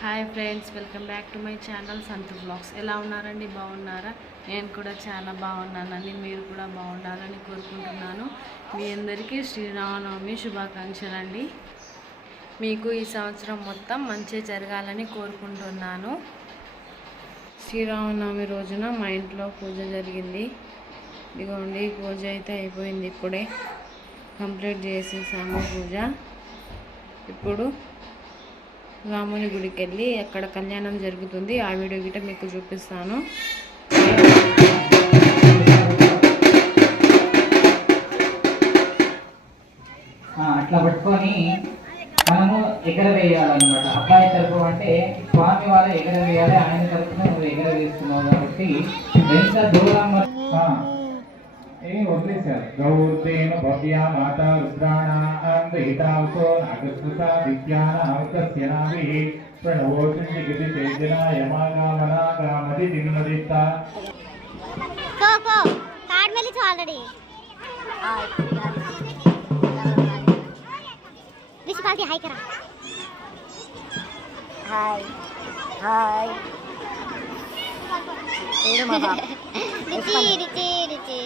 Hi friends, welcome back to my channel Santhu blogs. ఎలా ఉన్నారండి? బాగున్నారా? నేను కూడా చాలా బాగున్నానండి. మీరు కూడా బాగుండాలని కోరుకుంటున్నాను. మీ అందరికీ శ్రీరామనవమి శుభాకాంక్షలు అండి. మీకు ఈ సంవత్సరం మొత్తం మంచి జరగాలని కోరుకుంటున్నాను. శ్రీరామనవమి రోజున మా ఇంట్లో పూజ జరిగింది. ఇదిగోండి, పూజ అయితే అయిపోయింది. ఇప్పుడే కంప్లీట్ చేసేసాము పూజ. ఇప్పుడు రాముని గుడికి వెళ్ళి అక్కడ కళ్యాణం జరుగుతుంది. ఆ వీడియో గిట్ట మీకు చూపిస్తాను. అట్లా పట్టుకొని మనము ఎగరవేయాలన్నమాట. అబ్బాయి తరపు అంటే స్వామి వాళ్ళు ఎగరవేయాలి, ఆయన తరపున నువ్వు ఎగరవేస్తున్నావు కాబట్టి ఎంత దూరం వదిలేశారు. గౌర్దేన భవ్యా మాత రుద్రాణాం దహితావసో నాగస్కృత విద్యానావకస్య నాభిః ప్రణవోచుండి గిరి తేజనాయ మాగామనాగామది దిన్నదిత్త. కోకో కార్డ్ మెలిచు ఆల్రెడీ విశ్వాసి హాయ్ కరా. హాయ్ హాయ్ ఏడు మాబా రిచి రిచి రిచి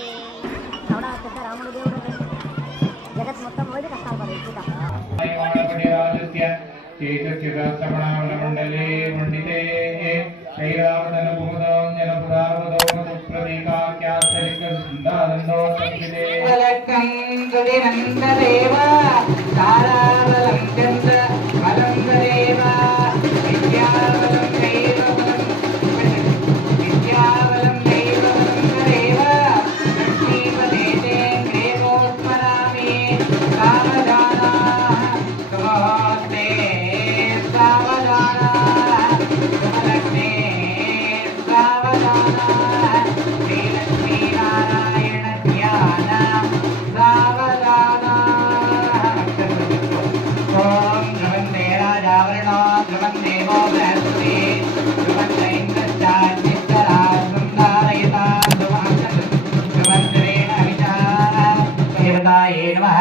అవునా పెద్ద రాముడు దేవుడు జగత్ మొత్తం పోయి కష్టాలు పడుతుందా. చేతస్య సహస్రమణావళమండలే మండితే శ్రీరామధన భూమదం జనపురావదౌ ప్రతీకాఖ్యాస్తలిక సుందానందో సంకితే లక్కం సుదినందదేవ తారావలం చంద్ర బలం దేవ విద్యావలం దైవబలం విద్యావలం దైవబలం దేవ లక్ష్మీపదేతే దేవోత్పరామి సావధానా సుమోస్తే సావధానా సుమలక్ష్మీ సావధానా శ్రీలక్ష్మీనారాయణ ధ్యాన సావధానా. ఓం ధ్రువందే రాజావరణో ధ్రువం దేవో బృహస్పతి ధ్రువం ఇంద్రశ్చాన్నిశ్చరాజం ధారయతా ధ్రువంద్రేణ అవిచా దేవతాయే నమః.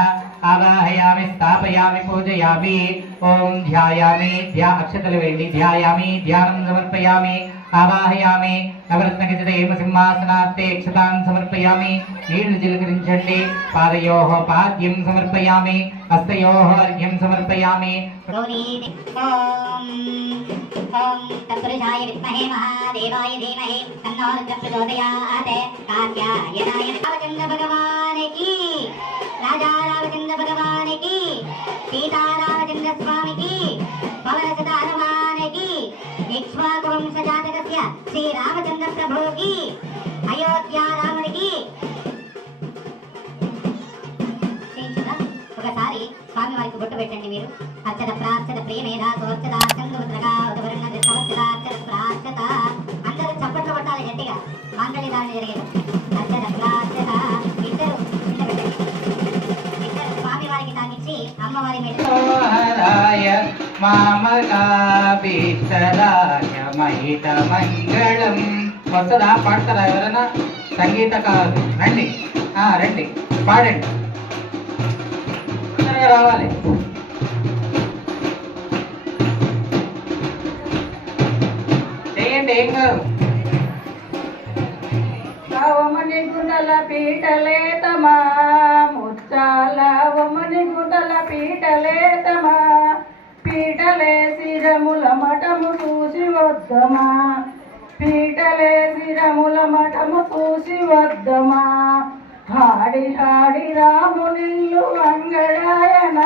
ఆవాహయామి స్థాపయామి పూజయామి. ఓం ధ్యాయామి అక్షతలు వేయండి. ధ్యాయామి ధ్యానం సమర్పయామి. ఆవాహయామి నవరత్నఖచిత సింహాసనార్తే అక్షతాన్ సమర్పయామి. నీళ్లు చిలకరించండి. పాదయోః పాద్యం సమర్పయామి. హస్తయోః అర్ఘ్యం సమర్పయామి. ఓం తత్పురుషాయ విద్మహే మహాదేవాయ ధీమహి తన్నో రుద్రః ప్రచోదయాత్. కాత్యాయనాయ రామచంద్ర భగవానికి, రాజా రామచంద్ర భగవానికి, సీతారామచంద్ర స్వామికి, పవనసుత హనుమానికి, ఇక్ష్వాకు వంశ జాతకస్య శ్రీ రామచంద్ర ప్రభుకి, అయోధ్య రామునికి. ఒకసారి స్వామి వారికి బొట్టు పెట్టండి. మీరు అర్చన ప్రార్చన ప్రియమేధ సోర్చత చంద్రముద్రగా ఉదవరణ దృష్టవచ్చత అర్చన ప్రార్చత. అందరూ చప్పట్లు కొట్టాలి గట్టిగా. మాంగళ్య ధారణ జరిగేది. అర్చన ప్రార్చత ఇద్దరు స్వామి వారికి తాగిచ్చి అమ్మవారి మీద మహిత మంగళం. వస్తుందా? పాడతారా ఎవరైనా? సంగీతకారులు రండి, రండి పాడండి. రావాలి. చేయండి, ఏం కాదు. ఒమని గుండల పీటలేతమా ముచ్చాల ఒమని గుండల పీటలేతమా పీటలే శిరముల మఠము చూసి వద్దమా పీటలే శిరముల మఠము చూసి వద్దమా హాడి హాడి రామునిల్లు అంగడాయన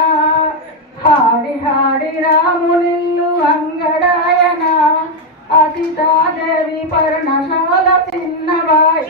హాడి హాడి రామునిల్లు అంగడాయన అసితాదేవి పర్ణశాల చిన్నబాయ్.